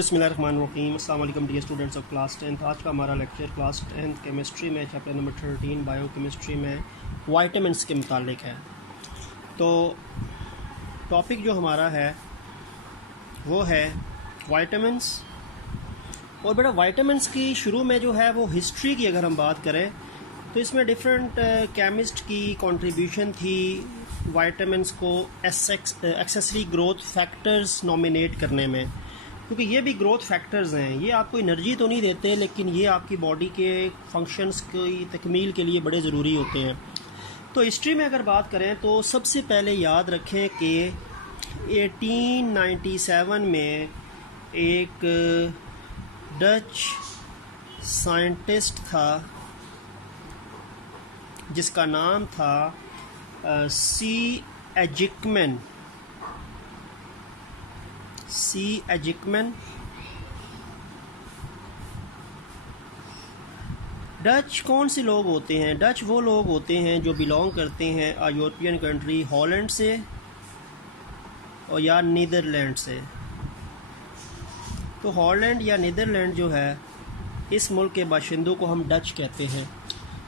बिस्मिल्लाहिर्रहमानिर्रहीम। अस्सलाम वालेकुम dear students of class 10th। आज का हमारा लेक्चर क्लास 10th केमिस्ट्री में चैप्टर नंबर 13 बायोकेमिस्ट्री में वाइटामिन्स के मुतालिक है। तो टॉपिक जो हमारा है वो है वाइटामिन्स। और बेटा वाइटामिन्स की शुरू में जो है वो हिस्ट्री की अगर हम बात करें तो इसमें डिफरेंट केमिस्ट की कंट्रीब्यूशन थी वाइटामिन्स को एक्सेसरी ग्रोथ फैक्टर्स नॉमिनेट करने में, क्योंकि ये भी ग्रोथ फैक्टर्स हैं। ये आपको एनर्जी तो नहीं देते लेकिन ये आपकी बॉडी के फंक्शंस की तकमील के लिए बड़े ज़रूरी होते हैं। तो हिस्ट्री में अगर बात करें तो सबसे पहले याद रखें कि 1897 में एक डच साइंटिस्ट था जिसका नाम था सी एजिकमैन। डच कौन से लोग होते हैं? डच वो लोग होते हैं जो बिलोंग करते हैं यूरोपियन कंट्री हॉलैंड से और या नीदरलैंड से। तो हॉलैंड या नीदरलैंड जो है इस मुल्क के बाशिंदों को हम डच कहते हैं।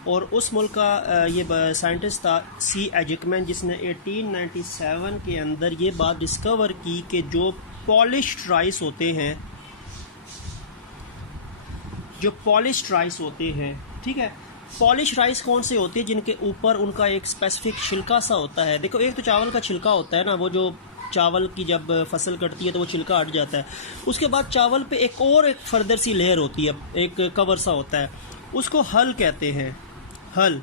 और उस मुल्क का ये साइंटिस्ट था सी एजिकमैन, जिसने 1897 के अंदर ये बात डिस्कवर की कि जो पॉलिश्ड राइस होते हैं, ठीक है, पॉलिश राइस कौन से होते हैं? जिनके ऊपर उनका एक स्पेसिफिक छिलका सा होता है। देखो, एक तो चावल का छिलका होता है ना, वो जो चावल की जब फसल कटती है तो वो छिलका हट जाता है। उसके बाद चावल पे एक फर्दर सी लेयर होती है, एक कवर सा होता है, उसको हल कहते हैं, हल,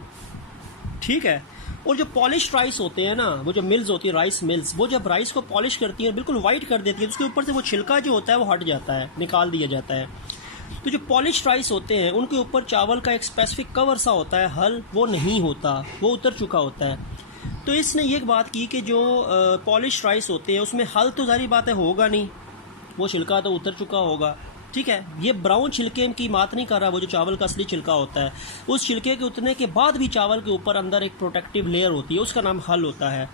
ठीक है। और जो पॉलिश राइस होते हैं ना, वो जो मिल्स होती है, राइस मिल्स, वो जब राइस को पॉलिश करती है, बिल्कुल वाइट कर देती है, तो उसके ऊपर से वो छिलका जो होता है वो हट जाता है, निकाल दिया जाता है। तो जो पॉलिश राइस होते हैं उनके ऊपर चावल का एक स्पेसिफिक कवर सा होता है, हल, वो नहीं होता, वो उतर चुका होता है। तो इसने ये बात की कि जो पॉलिश राइस होते हैं उसमें हल तो सारी बातें होगा नहीं, वो छिलका तो उतर चुका होगा, ठीक है। ये ब्राउन छिलके की बात नहीं कर रहा, वो जो चावल का असली छिलका होता है, उस छिलके के उतरने के बाद भी चावल के ऊपर अंदर एक प्रोटेक्टिव लेयर होती है, उसका नाम हल होता है।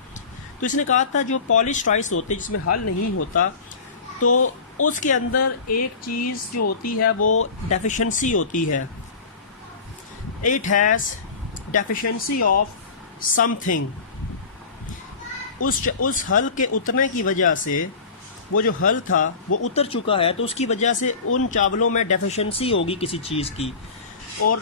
तो इसने कहा था जो पॉलिश राइस होते हैं जिसमें हल नहीं होता, तो उसके अंदर एक चीज़ जो होती है वो डेफिशिएंसी होती है। It has deficiency of something. उस हल के उतरने की वजह से, वो जो हल था वो उतर चुका है, तो उसकी वजह से उन चावलों में डेफिशिएंसी होगी किसी चीज़ की। और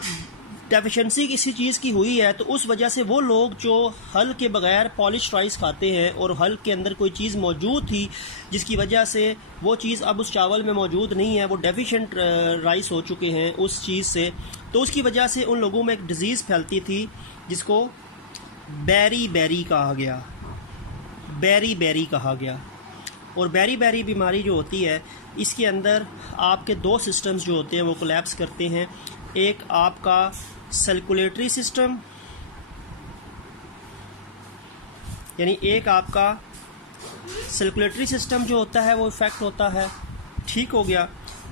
डेफिशिएंसी किसी चीज़ की हुई है तो उस वजह से वो लोग जो हल के बगैर पॉलिश राइस खाते हैं और हल के अंदर कोई चीज़ मौजूद थी जिसकी वजह से वो चीज़ अब उस चावल में मौजूद नहीं है, वो डेफिशिएंट राइस हो चुके हैं उस चीज़ से, तो उसकी वजह से उन लोगों में एक डिज़ीज़ फैलती थी जिसको बेरी कहा गया। और बेरी बीमारी जो होती है, इसके अंदर आपके दो सिस्टम्स जो होते हैं वो कोलैप्स करते हैं। एक आपका सर्कुलेटरी सिस्टम, यानी एक आपका सर्कुलेटरी सिस्टम जो होता है वो इफ़ेक्ट होता है, ठीक हो गया।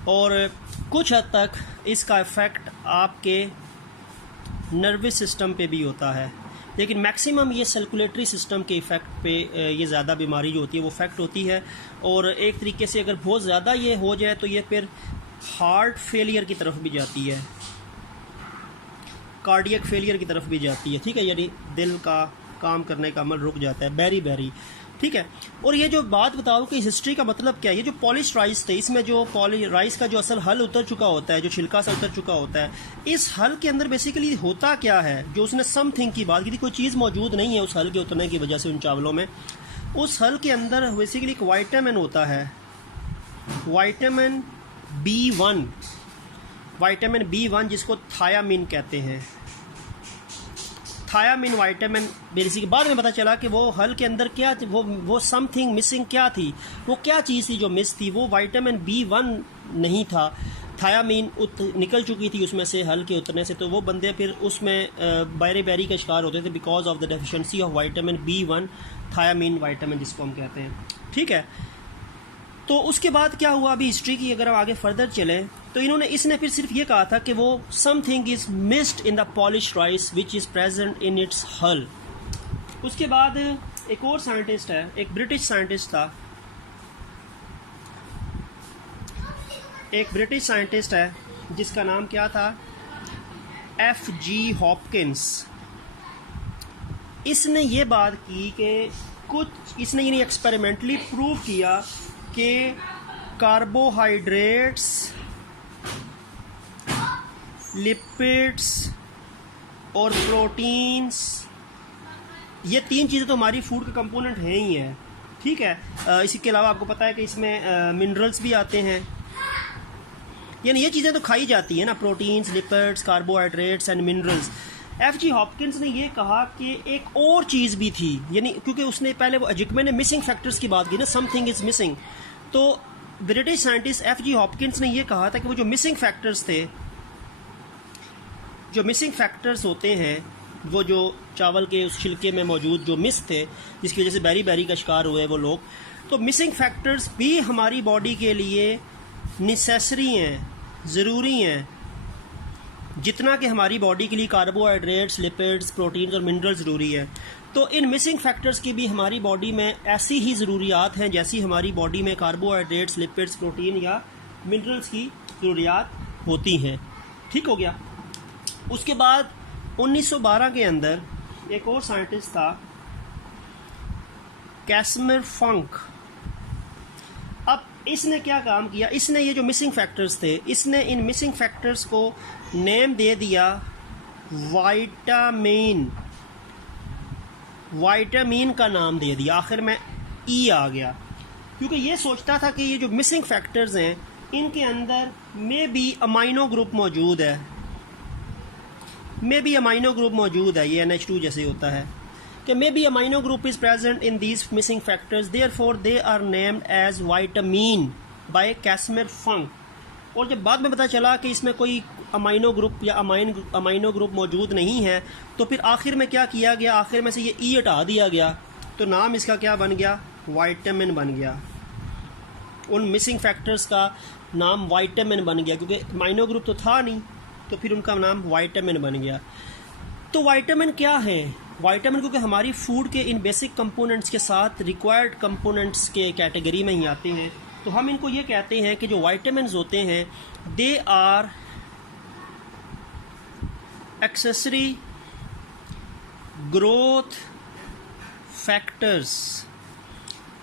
और कुछ हद तक इसका इफ़ेक्ट आपके नर्वस सिस्टम पे भी होता है, लेकिन मैक्सिमम ये सर्कुलेटरी सिस्टम के इफ़ेक्ट पे ये ज़्यादा बीमारी जो होती है वो इफ़ेक्ट होती है। और एक तरीके से अगर बहुत ज़्यादा ये हो जाए तो ये फिर हार्ट फेलियर की तरफ भी जाती है, कार्डियक फेलियर की तरफ भी जाती है, ठीक है, यानी दिल का काम करने का अमल रुक जाता है, बेरी, ठीक है। और ये जो बात बताओ कि हिस्ट्री का मतलब क्या है, ये जो पॉलिश राइस थे, इसमें जो राइस का जो असल हल उतर चुका होता है, जो छिलका सा उतर चुका होता है, इस हल के अंदर बेसिकली होता क्या है? जो उसने समथिंग की बात की थी, कोई चीज़ मौजूद नहीं है उस हल के उतरने की वजह से उन चावलों में। उस हल के अंदर बेसिकली एक वाइटामिन होता है, वाइटामिन B1, जिसको थायामीन कहते हैं। थायामीन वाइटामिन बेसिकली बाद में पता चला कि वो हल के अंदर क्या, वो समथिंग मिसिंग क्या थी, वो क्या चीज़ थी जो मिस थी, वो वाइटामिन B1 नहीं था, थायामीन निकल चुकी थी उसमें से हल के उतरने से। तो वो बंदे फिर उसमें बेरी का शिकार होते थे because of the deficiency of vitamin B1, thiamine vitamin जिसको हम कहते हैं, ठीक है। तो उसके बाद क्या हुआ, अभी हिस्ट्री की अगर हम आगे फर्दर चलें तो इसने फिर सिर्फ ये कहा था कि वो something is missed in the polish rice which is present in its हल। उसके बाद एक और साइंटिस्ट है, एक ब्रिटिश साइंटिस्ट था, एक ब्रिटिश साइंटिस्ट है जिसका नाम क्या था, F.G. हॉपकिंस। इसने ये बात की कि इसने यानी एक्सपेरिमेंटली प्रूव किया कि कार्बोहाइड्रेट्स, लिपिड्स और प्रोटीन्स, ये 3 चीज़ें तो हमारी फूड के कंपोनेंट हैं ही हैं, ठीक है। इसी के अलावा आपको पता है कि इसमें मिनरल्स भी आते हैं, यानी ये चीज़ें तो खाई जाती हैं ना, proteins, lipids, carbohydrates and minerals. F.G. Hopkins ने ये कहा कि एक और चीज़ भी थी, यानी क्योंकि उसने पहले वो मैंने मिसिंग फैक्टर्स की बात की ना, समथिंग इज़ मिसिंग, तो ब्रिटिश साइंटिस्ट F.G. हॉपकिंस ने ये कहा था कि वो जो मिसिंग फैक्टर्स थे, जो मिसिंग फैक्टर्स होते हैं, वो जो चावल के उस छिलके में मौजूद जो मिस थे, जिसकी वजह से बैरी बैरी का शिकार हुए वो लोग, तो मिसिंग फैक्टर्स भी हमारी बॉडी के लिए नेसेसरी हैं, ज़रूरी हैं, जितना कि हमारी बॉडी के लिए कार्बोहाइड्रेट्स, लिपिड्स, प्रोटीन्स और मिनरल ज़रूरी है। तो इन मिसिंग फैक्टर्स की भी हमारी बॉडी में ऐसी ही ज़रूरियात हैं जैसी हमारी बॉडी में कार्बोहाइड्रेट्स, लिपिड्स, प्रोटीन या मिनरल्स की ज़रूरियात होती हैं। ठीक हो गया। उसके बाद 1912 के अंदर एक और साइंटिस्ट था, कैसिमिर फंक। अब इसने क्या काम किया, इसने ये जो मिसिंग फैक्टर्स थे, इसने इन मिसिंग फैक्टर्स को नेम दे दिया वाइटामिन। वाइटामिन का नाम दे दिया, आखिर में ई आ गया, क्योंकि ये सोचता था कि ये जो मिसिंग फैक्टर्स हैं इनके अंदर मे बी अमाइनो ग्रुप मौजूद है, मे बी अमाइनो ग्रुप मौजूद है, ये NH2 जैसे होता है, कि maybe amino group is present in these missing factors, therefore they are named as vitamin by Casimir Funk. और जब बाद में पता चला कि इसमें कोई अमाइनो ग्रुप या अमाइनो ग्रुप मौजूद नहीं है, तो फिर आखिर में क्या किया गया, आखिर में से ये ई हटा दिया गया, तो नाम इसका क्या बन गया, वाइटामिन बन गया। उन मिसिंग फैक्टर्स का नाम वाइटामिन बन गया, क्योंकि अमाइनो ग्रुप तो था नहीं, तो फिर उनका नाम वाइटामिन बन गया। तो वाइटामिन क्या है, वाइटामिन क्योंकि हमारी फूड के इन बेसिक कंपोनेंट्स के साथ रिक्वायर्ड कंपोनेंट्स के कैटेगरी में ही आते हैं, तो हम इनको ये कहते हैं कि जो वाइटामिन्स होते हैं they are accessory growth factors.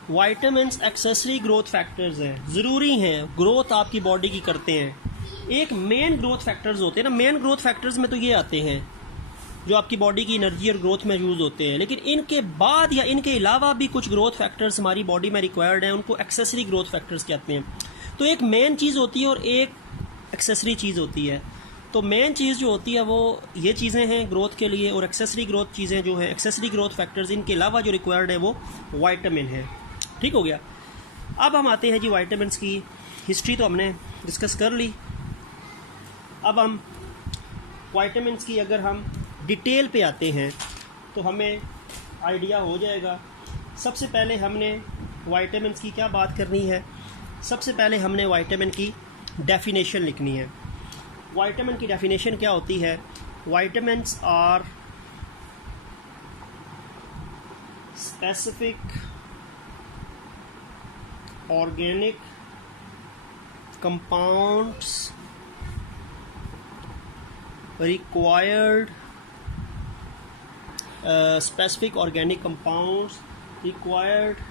Vitamins accessory growth factors हैं, ज़रूरी हैं, ग्रोथ आपकी बॉडी की करते हैं। एक मेन ग्रोथ फैक्टर्स होते हैं ना, मेन ग्रोथ फैक्टर्स में तो ये आते हैं जो आपकी बॉडी की एनर्जी और ग्रोथ में यूज़ होते हैं, लेकिन इनके बाद या इनके अलावा भी कुछ ग्रोथ फैक्टर्स हमारी बॉडी में रिक्वायर्ड हैं, उनको एक्सेसरी ग्रोथ फैक्टर्स कहते हैं। तो एक मेन चीज़ होती है और एक एक्सेसरी चीज़ होती है। तो मेन चीज़ जो होती है वो ये चीज़ें हैं ग्रोथ के लिए, और एक्सेसरी ग्रोथ चीज़ें जो हैं, एक्सेसरी ग्रोथ फैक्टर्स, इनके अलावा जो रिक्वायर्ड है वो वाइटामिन है। ठीक हो गया। अब हम आते हैं जी वाइटामिन की हिस्ट्री तो हमने डिस्कस कर ली। अब हम वाइटामिन की अगर हम डिटेल पे आते हैं तो हमें आइडिया हो जाएगा। सबसे पहले हमने वाइटामिन की क्या बात करनी है, सबसे पहले हमने वाइटामिन की डेफिनेशन लिखनी है। वाइटामिन की डेफिनेशन क्या होती है, vitamins are specific organic compounds required specific organic compounds required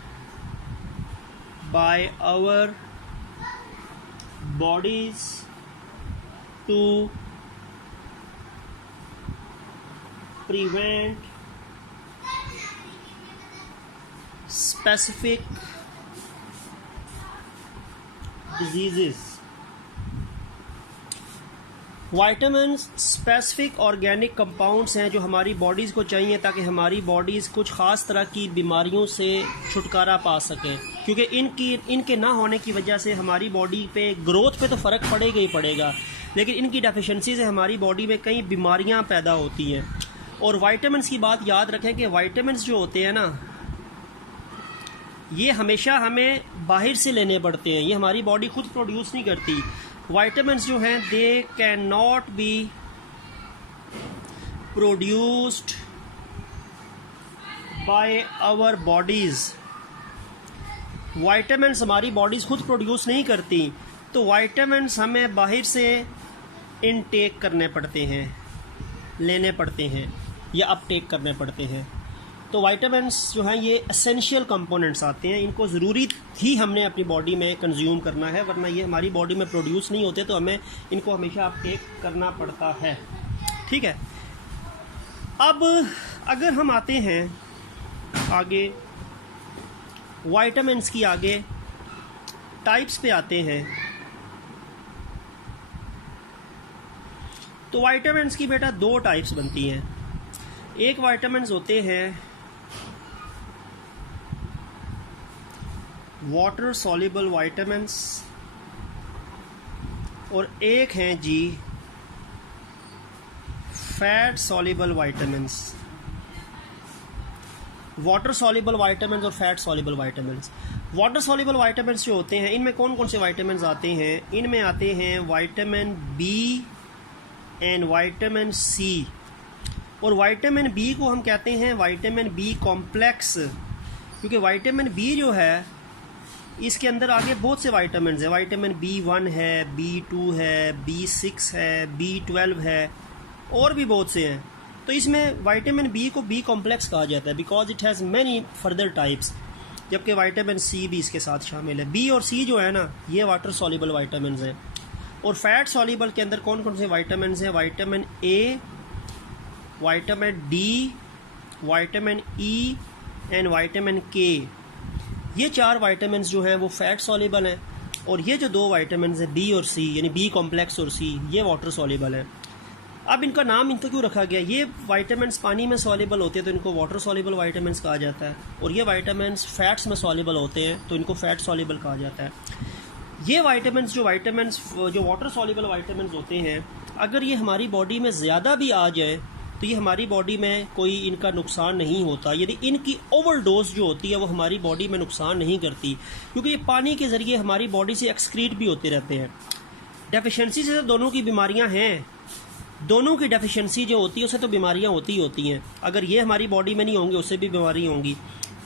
by our bodies to prevent specific diseases। Vitamins specific organic compounds हैं जो हमारी बॉडीज़ को चाहिए ताकि हमारी बॉडीज़ कुछ ख़ास तरह की बीमारियों से छुटकारा पा सकें, क्योंकि इनके ना होने की वजह से हमारी बॉडी पे ग्रोथ पे तो फ़र्क पड़ेगा ही पड़ेगा, लेकिन इनकी डेफिशिएंसी से हमारी बॉडी में कई बीमारियां पैदा होती हैं। और वाइटामिन्स की बात याद रखें कि वाइटामिन्स जो होते हैं ना, ये हमेशा हमें बाहर से लेने पड़ते हैं, ये हमारी बॉडी खुद प्रोड्यूस नहीं करती। वाइटामिन्स जो हैं they can not be produced by our bodies. Vitamins हमारी बॉडीज़ खुद प्रोड्यूस नहीं करती, तो वाइटामिन्स हमें बाहर से इनटेक करने पड़ते हैं, लेने पड़ते हैं या अपटेक करने पड़ते हैं। तो वाइटामिन्स जो हैं ये एसेंशियल कंपोनेंट्स आते हैं, इनको ज़रूरी ही हमने अपनी बॉडी में कंज्यूम करना है, वरना ये हमारी बॉडी में प्रोड्यूस नहीं होते, तो हमें इनको हमेशा अपटेक करना पड़ता है। ठीक है, अब अगर हम आते हैं आगे वाइटामिन्स की आगे टाइप्स पे आते हैं, तो वाइटामिन्स की बेटा दो टाइप्स बनती हैं। एक वाइटामिन्स होते हैं वाटर सॉल्युबल वाइटामिन्स और एक हैं जी fat soluble vitamins. Water soluble vitamins और fat soluble vitamins. Water soluble vitamins जो होते हैं, इनमें कौन कौन से वाइटामिन्स आते हैं? इनमें आते हैं vitamin B and vitamin C. और विटामिन बी को हम कहते हैं विटामिन बी कॉम्प्लेक्स, क्योंकि विटामिन बी जो है इसके अंदर आगे बहुत से वाइटामिन है। विटामिन B1 है, B2 है, B6 है, B12 है और भी बहुत से हैं। तो इसमें विटामिन बी को बी कॉम्प्लेक्स कहा जाता है because it has many further types, जबकि विटामिन सी भी इसके साथ शामिल है। बी और सी जो है ना, ये वाटर सॉल्युबल वाइटामिन हैं। और फैट सॉल्युबल के अंदर कौन कौन से वाइटामिन हैं? Vitamin A, vitamin D, vitamin E and vitamin के। ये चार वाइटामिन जो हैं वो फैट सॉल्युबल हैं, और ये जो दो वाइटामिन हैं बी और सी, यानी बी कॉम्प्लेक्स और सी, ये वाटर सॉल्युबल हैं। अब इनका नाम इनको क्यों रखा गया? ये वाइटामिन पानी में सॉल्युबल होते हैं तो इनको वाटर सॉल्युबल वाइटामिन कहा जाता है, और ये वाइटामिन फैट्स में सॉल्युबल होते हैं तो इनको फैट सॉल्युबल कहा जाता है। ये वाइटामिन जो वाटर सॉल्युबल वाइटामिन होते हैं, अगर ये हमारी बॉडी में ज़्यादा भी आ जाए तो ये हमारी बॉडी में कोई इनका नुकसान नहीं होता। यदि इनकी ओवरडोज जो होती है वो हमारी बॉडी में नुकसान नहीं करती, क्योंकि ये पानी के ज़रिए हमारी बॉडी से एक्सक्रीट भी होते रहते हैं। डेफिशिएंसी से तो दोनों की बीमारियां हैं, दोनों की डेफिशिएंसी जो होती है उससे तो बीमारियां होती ही होती हैं। अगर ये हमारी बॉडी में नहीं होंगे उससे भी बीमारी होंगी,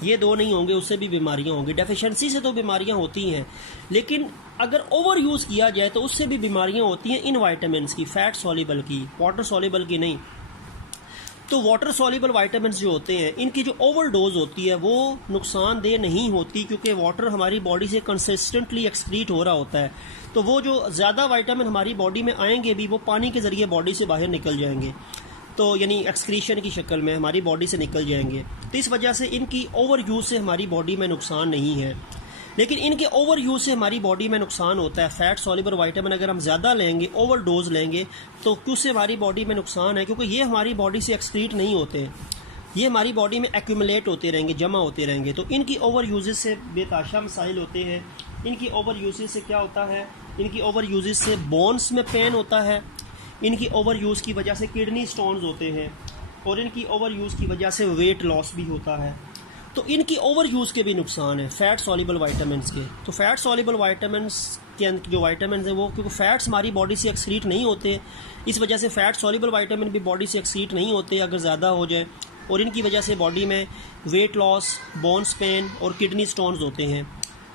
ये दो नहीं होंगे उससे भी बीमारियां होंगी। डेफिशिएंसी से तो बीमारियां होती हैं, लेकिन अगर ओवर यूज़ किया जाए तो उससे भी बीमारियां होती हैं इन वाइटामिन की, फैट सॉल्युबल की, वाटर सॉल्युबल की नहीं। तो वाटर सॉल्युबल वाइटामिन जो होते हैं इनकी जो ओवरडोज होती है वो नुकसानदेह नहीं होती, क्योंकि वाटर हमारी बॉडी से कंसिस्टेंटली एक्सक्रीट हो रहा होता है। तो वो जो ज़्यादा वाइटामिन हमारी बॉडी में आएंगे भी वो पानी के ज़रिए बॉडी से बाहर निकल जाएंगे, तो यानी एक्सक्रीशन की शक्ल में हमारी बॉडी से निकल जाएंगे। तो इस वजह से इनकी ओवर यूज़ से हमारी बॉडी में नुकसान नहीं है। लेकिन इनके ओवर यूज़ से हमारी बॉडी में नुकसान होता है। फैट सॉल्युबल विटामिन अगर हम ज़्यादा लेंगे, ओवर डोज लेंगे, तो उससे हमारी बॉडी में नुकसान है, क्योंकि ये हमारी बॉडी से एक्सक्रीट नहीं होते, ये हमारी बॉडी में एक्यूमुलेट होते रहेंगे, जमा होते रहेंगे। तो इनकी ओवर यूजेस से बेताशा मसाइल होते हैं। इनकी ओवर यूजेस से क्या होता है? इनकी ओवर यूजेस से बोन्स में पेन होता है, इनकी ओवर यूज़ की वजह से किडनी स्टोन्स होते हैं, और इनकी ओवर यूज़ की वजह से वेट लॉस भी होता है। तो इनकी ओवर यूज़ के भी नुकसान है फैट सॉल्युबल वाइटामिन्स के। तो फैट सॉल्युबल वाइटामिन्स के जो वाइटामिन है वो, क्योंकि फैट्स हमारी बॉडी से एक्सक्रीट नहीं होते, इस वजह से फैट सॉल्युबल वाइटामिन भी बॉडी से एक्सक्रीट नहीं होते अगर ज़्यादा हो जाए, और इनकी वजह से बॉडी में वेट लॉस, बोन्स पेन और किडनी स्टोन्स होते हैं।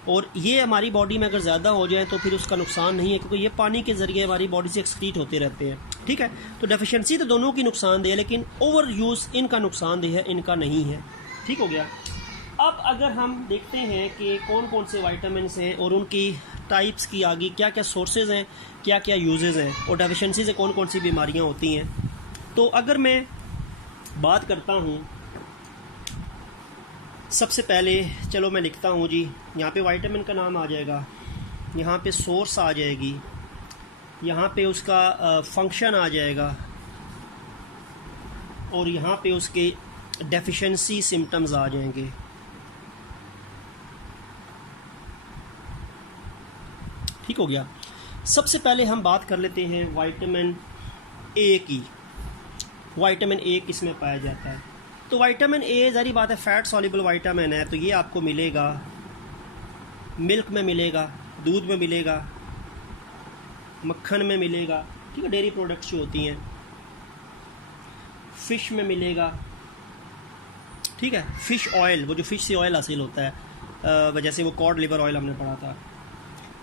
और ये हमारी बॉडी में अगर ज़्यादा हो जाए तो फिर उसका नुकसान नहीं है, क्योंकि ये पानी के ज़रिए हमारी बॉडी से एक्सक्रीट होते रहते हैं। ठीक है, तो डेफिशिएंसी तो दोनों की नुकसानदेह है, लेकिन ओवर यूज़ इनका नुकसानदेह है, इनका नहीं है। ठीक हो गया। अब अगर हम देखते हैं कि कौन कौन से वाइटामिन हैं और उनकी टाइप्स की आगे क्या क्या सोर्सेज हैं, क्या क्या यूजेस हैं, और डेफिशिएंसी से कौन कौन सी बीमारियां होती हैं। तो अगर मैं बात करता हूं, सबसे पहले चलो मैं लिखता हूं जी, यहाँ पे विटामिन का नाम आ जाएगा, यहाँ पे सोर्स आ जाएगी, यहाँ पे उसका फंक्शन आ जाएगा, और यहाँ पे उसके डेफिशिएंसी सिम्टम्स आ जाएंगे। ठीक हो गया। सबसे पहले हम बात कर लेते हैं विटामिन ए की। विटामिन ए किस में पाया जाता है? तो विटामिन ए ज़ाहिर बात है फैट सॉल्युबल विटामिन है, तो ये आपको मिलेगा मिल्क में मिलेगा, दूध में मिलेगा, मक्खन में मिलेगा, ठीक है, डेयरी प्रोडक्ट्स जो होती हैं, फ़िश में मिलेगा, ठीक है, फ़िश ऑयल, वो जो फ़िश से ऑयल हासिल होता है, जैसे वो कॉड लिवर ऑयल हमने पढ़ा था,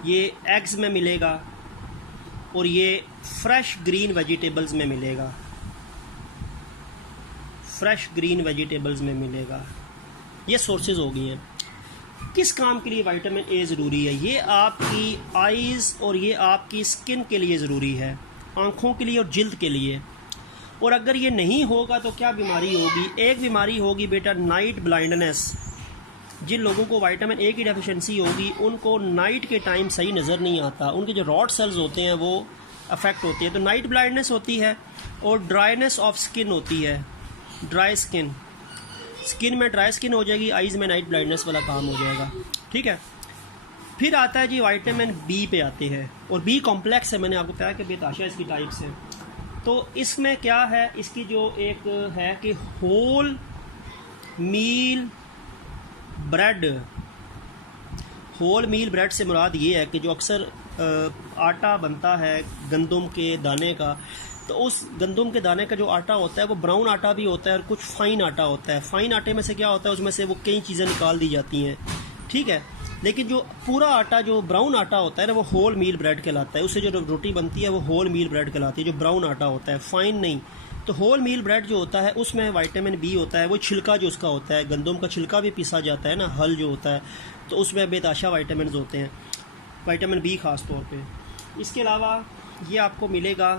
ये एग्स में मिलेगा और ये फ्रेश ग्रीन वेजिटेबल्स में मिलेगा, फ्रेश ग्रीन वेजिटेबल्स में मिलेगा। ये सोर्सेज हो गई हैं। किस काम के लिए विटामिन ए ज़रूरी है? ये आपकी आइज़ और ये आपकी स्किन के लिए ज़रूरी है, आँखों के लिए और जिल्द के लिए। और अगर ये नहीं होगा तो क्या बीमारी होगी? एक बीमारी होगी बेटा नाइट ब्लाइंडनेस। जिन लोगों को विटामिन ए की डेफिशिएंसी होगी उनको नाइट के टाइम सही नज़र नहीं आता, उनके जो रॉड सेल्स होते हैं वो अफेक्ट होती है, तो नाइट ब्लाइंडनेस होती है। और ड्राइनेस ऑफ स्किन होती है, ड्राई स्किन, स्किन में ड्राई स्किन हो जाएगी, आइज़ में नाइट ब्लाइंडनेस वाला काम हो जाएगा। ठीक है, फिर आता है जी विटामिन बी पे आते हैं, और बी कॉम्प्लेक्स है, मैंने आपको बताया कि बेताशा इसकी टाइप्स हैं। तो इसमें क्या है, इसकी जो एक है कि whole meal bread, whole meal bread से मुराद ये है कि जो अक्सर आटा बनता है गंदम के दाने का, तो उस गंदम के दाने का जो आटा होता है वो ब्राउन आटा भी होता है और कुछ फ़ाइन आटा होता है। फ़ाइन आटे में से क्या होता है, उसमें से वो कई चीज़ें निकाल दी जाती हैं। ठीक है, लेकिन जो पूरा आटा, जो ब्राउन आटा होता है ना, वो होल मील ब्रेड कहलाता है। उससे जो रोटी बनती है वो होल मील ब्रेड कहलाती है, जो ब्राउन आटा होता है, फ़ाइन नहीं। तो होल मील ब्रेड जो होता है उसमें विटामिन बी होता है। वो छिलका जो उसका होता है, गंदम का छिलका भी पीसा जाता है ना, हल जो होता है, तो उसमें बेताशा विटामिन होते हैं, विटामिन बी ख़ास तौर पे। इसके अलावा ये आपको मिलेगा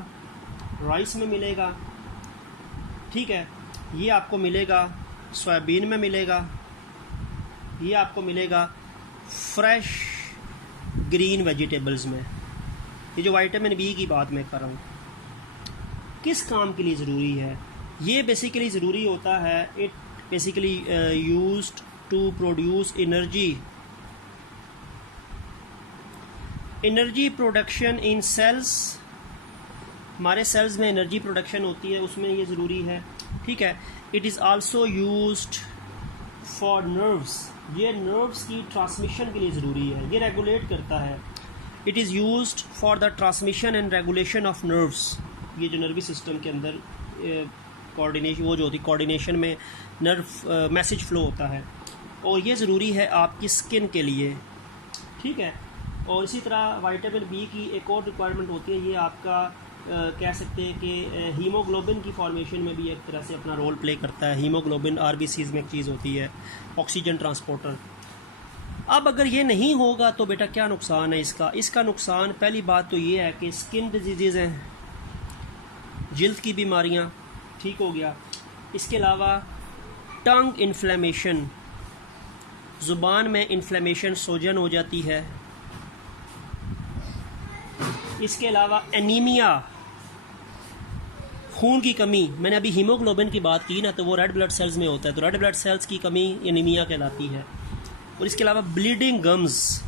राइस में मिलेगा, ठीक है, ये आपको मिलेगा सोयाबीन में मिलेगा, ये आपको मिलेगा फ्रेश ग्रीन वेजिटेबल्स में। ये जो विटामिन बी की बात मैं कर रहा हूँ, किस काम के लिए ज़रूरी है? ये बेसिकली ज़रूरी होता है, it basically used to produce energy, energy production in cells. हमारे सेल्स में एनर्जी प्रोडक्शन होती है, उसमें ये ज़रूरी है। ठीक है, it is also used for nerves, ये नर्व्स की ट्रांसमिशन के लिए ज़रूरी है, ये रेगुलेट करता है। It is used for the transmission and regulation of nerves, ये जो नर्वी सिस्टम के अंदर कोऑर्डिनेशन, वो जो होती है कोऑर्डिनेशन में नर्व मैसेज फ्लो होता है, और ये ज़रूरी है आपकी स्किन के लिए। ठीक है, और इसी तरह विटामिन बी की एक और रिक्वायरमेंट होती है, ये आपका कह सकते हैं कि हीमोग्लोबिन की फॉर्मेशन में भी एक तरह से अपना रोल प्ले करता है। हीमोग्लोबिन आरबीसीज़ में एक चीज़ होती है, ऑक्सीजन ट्रांसपोर्टर। अब अगर ये नहीं होगा तो बेटा क्या नुकसान है इसका? इसका नुकसान पहली बात तो ये है कि स्किन डिजीज़ हैं, जिल्द की बीमारियां, ठीक हो गया। इसके अलावा टंग इन्फ्लेमेशन, ज़ुबान में इन्फ्लेमेशन, सोजन हो जाती है। इसके अलावा एनीमिया, खून की कमी, मैंने अभी हीमोग्लोबिन की बात की ना, तो वो रेड ब्लड सेल्स में होता है, तो रेड ब्लड सेल्स की कमी एनीमिया कहलाती है। और इसके अलावा ब्लीडिंग गम्स,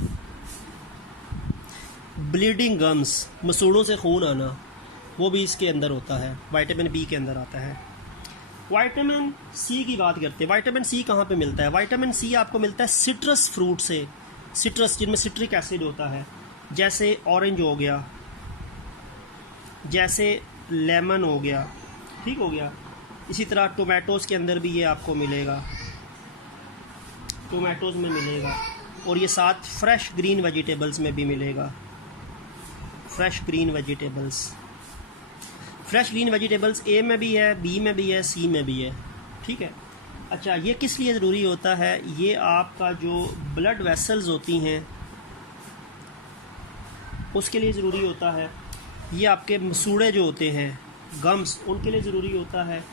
ब्लीडिंग गम्स, मसूड़ों से खून आना, वो भी इसके अंदर होता है, विटामिन बी के अंदर आता है। विटामिन सी की बात करते हैं। विटामिन सी कहाँ पे मिलता है? विटामिन सी आपको मिलता है सिट्रस फ्रूट से, सिट्रस जिनमें सिट्रिक एसिड होता है, जैसे ऑरेंज हो गया, जैसे लेमन हो गया, ठीक हो गया। इसी तरह टोमेटोज़ के अंदर भी ये आपको मिलेगा, टोमेटोज़ में मिलेगा, और ये साथ फ्रेश ग्रीन वेजिटेबल्स में भी मिलेगा, fresh green vegetables. Fresh green vegetables A में भी है, बी में भी है, सी में भी है, ठीक है। अच्छा, ये किस लिए ज़रूरी होता है? ये आपका जो ब्लड वेसल्स होती हैं उसके लिए ज़रूरी होता है। ये आपके मसूड़े जो होते हैं, गम्स, उनके लिए ज़रूरी होता है।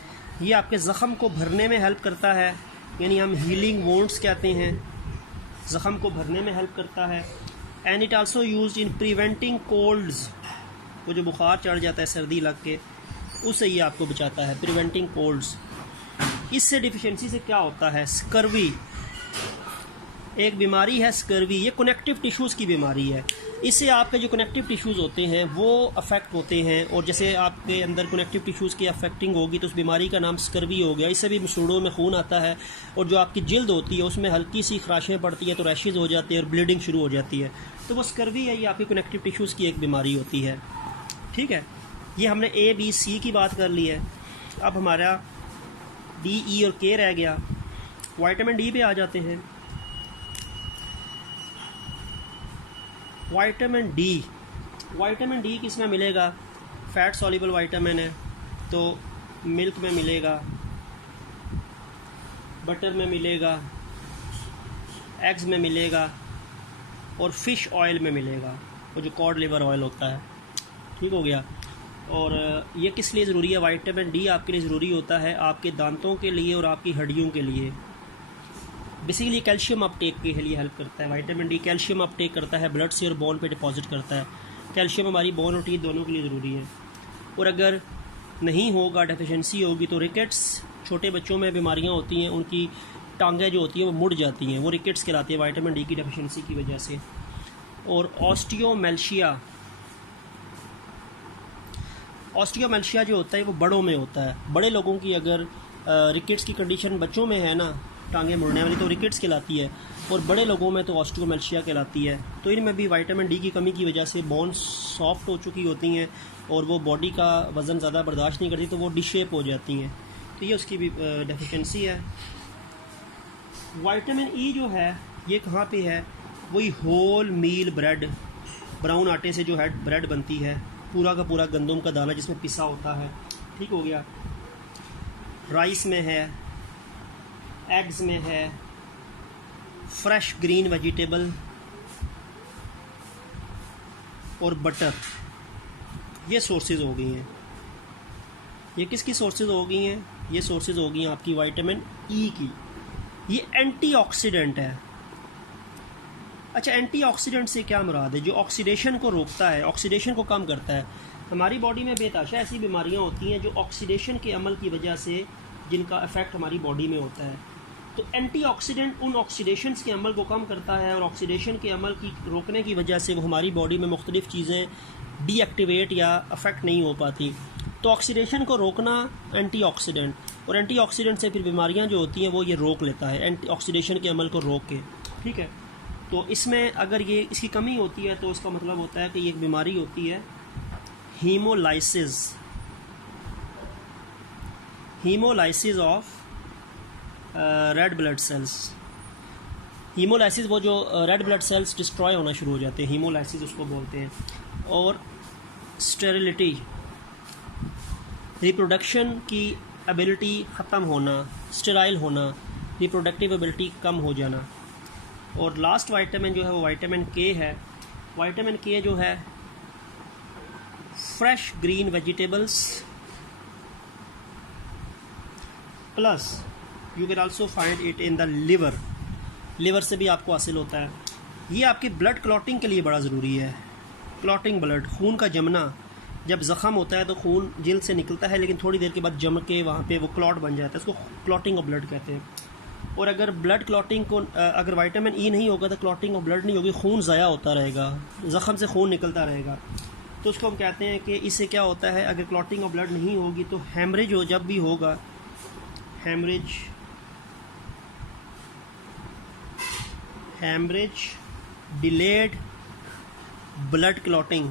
ये आपके ज़ख़म को भरने में हेल्प करता है, यानी हम हीलिंग वोंड्स कहते हैं, ज़ख़म को भरने में हेल्प करता है। And it also used in preventing colds, वो जो बुखार चढ़ जाता है सर्दी लग के, उससे ये आपको बचाता है, प्रिवेंटिंग कोल्ड्स। इससे डिफिशिएंसी से क्या होता है? स्कर्वी एक बीमारी है, स्कर्वी, ये कनेक्टिव टिश्यूज़ की बीमारी है। इससे आपके जो कनेक्टिव टिश्यूज़ होते हैं वो अफेक्ट होते हैं, और जैसे आपके अंदर कनेक्टिव टिश्यूज़ की अफेक्टिंग होगी तो उस बीमारी का नाम स्कर्वी हो गया। इससे भी मसूड़ों में खून आता है, और जो आपकी जिल्द होती है उसमें हल्की सी खराशें पड़ती है तो रैशेज़ हो जाती है और ब्लीडिंग शुरू हो जाती है, तो वो स्कर्वी है, ये आपकी कनेक्टिव टिश्यूज़ की एक बीमारी होती है। ठीक है, ये हमने ए बी सी की बात कर ली है। अब हमारा डी ई और के रह गया। विटामिन डी पे आ जाते हैं। विटामिन डी किस में मिलेगा? फैट सॉल्युबल विटामिन है तो मिल्क में मिलेगा, बटर में मिलेगा, एग्स में मिलेगा और फ़िश ऑयल में मिलेगा, वो जो कॉड लिवर ऑयल होता है। ठीक हो गया। और ये किस लिए ज़रूरी है? विटामिन डी आपके लिए ज़रूरी होता है आपके दांतों के लिए और आपकी हड्डियों के लिए। बेसिकली कैल्शियम अपटेक के लिए हेल्प करता है। विटामिन डी कैल्शियम अपटेक करता है, ब्लड से और बोन पे डिपॉजिट करता है। कैल्शियम हमारी बोन और टीथ दोनों के लिए ज़रूरी है। और अगर नहीं होगा, डेफिशिएंसी होगी तो रिकेट्स, छोटे बच्चों में बीमारियां होती हैं, उनकी टांगें जो होती हैं वो मुड़ जाती हैं, वो रिकेट्स कहलाती है विटामिन डी की डेफिशिएंसी की वजह से। और ऑस्टियोमेल्शिया जो होता है वो बड़ों में होता है। बड़े लोगों की अगर रिकेट्स की कंडीशन बच्चों में है ना, टांगें मुड़ने वाली, तो रिकेट्स कहलाती है। और बड़े लोगों में तो ऑस्टियोमेल्शिया कहलाती है। तो इनमें भी विटामिन डी की कमी की वजह से बोन्स सॉफ्ट हो चुकी होती हैं और वो बॉडी का वज़न ज़्यादा बर्दाश्त नहीं करती, तो वो डिशेप हो जाती हैं। तो ये उसकी भी डेफिशिएंसी है। विटामिन ई जो है ये कहाँ पे है? वही होल मील ब्रेड, ब्राउन आटे से जो है ब्रेड बनती है, पूरा का पूरा गंदम का दाना जिसमें पिसा होता है। ठीक हो गया। राइस में है, एग्स में है, फ्रेश ग्रीन वेजिटेबल और बटर, ये सोर्सेज हो गई हैं। ये किसकी सोर्सेज हो गई हैं? ये सोर्सेज हो गई हैं आपकी विटामिन ई की। ये एंटीऑक्सीडेंट है। अच्छा, एंटीऑक्सीडेंट से क्या मुराद है? जो ऑक्सीडेशन को रोकता है, ऑक्सीडेशन को कम करता है। हमारी बॉडी में बेताशा ऐसी बीमारियां होती हैं जो ऑक्सीडेशन के अमल की वजह से, जिनका इफ़ेक्ट हमारी बॉडी में होता है। तो एंटीऑक्सीडेंट उन ऑक्सीडेशंस के अमल को कम करता है और ऑक्सीडेशन के अमल की रोकने की वजह से वो हमारी बॉडी में मुख्तलिफ़ चीज़ें डीएक्टिवेट या अफेक्ट नहीं हो पाती। तो ऑक्सीडेशन को रोकना एंटीऑक्सीडेंट, और एंटीऑक्सीडेंट से फिर बीमारियां जो होती हैं वो ये रोक लेता है, एंटीऑक्सीडेशन के अमल को रोक के। ठीक है। तो इसमें अगर ये इसकी कमी होती है तो इसका मतलब होता है कि ये एक बीमारी होती है haemolysis of red blood cells. Haemolysis, वो जो रेड ब्लड सेल्स डिस्ट्रॉय होना शुरू हो जाते हैं, हीमोलाइसिस उसको बोलते हैं। और स्टेरिलिटी, रिप्रोडक्शन की एबिलिटी ख़त्म होना, स्टेराइल होना, रिप्रोडक्टिव एबिलिटी कम हो जाना। और लास्ट विटामिन जो है वो विटामिन के है। विटामिन के जो है fresh green vegetables plus you can also find it in the liver से भी आपको हासिल होता है। ये आपके ब्लड क्लॉटिंग के लिए बड़ा ज़रूरी है। क्लॉटिंग ब्लड, खून का जमना, जब ज़ख़म होता है तो खून जिल्द से निकलता है, लेकिन थोड़ी देर के बाद जम के वहाँ पे वो क्लॉट बन जाता है, इसको क्लॉटिंग ऑफ ब्लड कहते हैं। और अगर ब्लड क्लॉटिंग को, अगर विटामिन ई नहीं होगा तो क्लॉटिंग ऑफ ब्लड नहीं होगी, खून ज़ाया होता रहेगा, ज़ख़म से खून निकलता रहेगा। तो उसको हम कहते हैं कि इससे क्या होता है, अगर क्लॉटिंग ऑफ ब्लड नहीं होगी तो हेमरेज हो, जब भी होगा हेमरेज, डिलेड ब्लड क्लॉटिंग।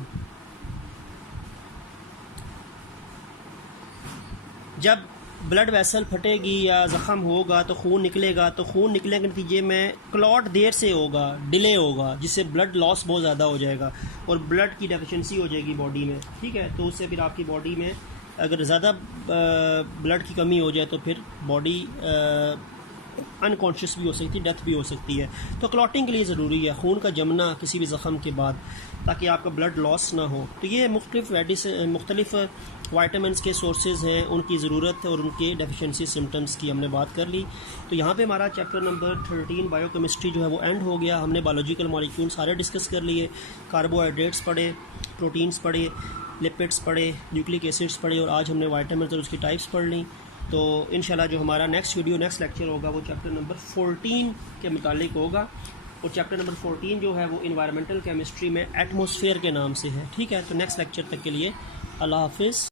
जब ब्लड वेसल फटेगी या ज़ख़म होगा तो खून निकलेगा, तो खून निकलने के नतीजे में क्लॉट देर से होगा, डिले होगा, जिससे ब्लड लॉस बहुत ज़्यादा हो जाएगा और ब्लड की डेफिशिएंसी हो जाएगी बॉडी में। ठीक है। तो उससे फिर आपकी बॉडी में अगर ज़्यादा ब्लड की कमी हो जाए तो फिर बॉडी अनकॉन्शियस भी हो सकती है, डेथ भी हो सकती है। तो क्लॉटिंग के लिए ज़रूरी है खून का जमना किसी भी ज़ख़म के बाद, ताकि आपका ब्लड लॉस ना हो। तो ये मुख्तलिफ़ वाइटामिन के सोर्सेज हैं, उनकी ज़रूरत और उनके डेफिशिएंसी सिम्टम्स की हमने बात कर ली। तो यहाँ पे हमारा चैप्टर नंबर 13 बायोकेमिस्ट्री जो है वो एंड हो गया। हमने बायोलॉजिकल मॉलिक्यूल सारे डिस्कस कर लिए, कार्बोहाइड्रेट्स पढ़े, प्रोटीन्स पढ़े, लिपिड्स पढ़े, न्यूक्लिक एसिड्स पढ़े, और आज हमने वाइटामिन और उसकी टाइप्स पढ़ ली। तो इंशाल्लाह जो हमारा नेक्स्ट लेक्चर होगा वो चैप्टर नंबर 14 के मुतालिक होगा। और चैप्टर नंबर 14 जो है वो इन्वायरमेंटल केमिस्ट्री में एटमॉस्फेयर के नाम से है। ठीक है। तो नेक्स्ट लेक्चर तक के लिए अल्लाह हाफिज़।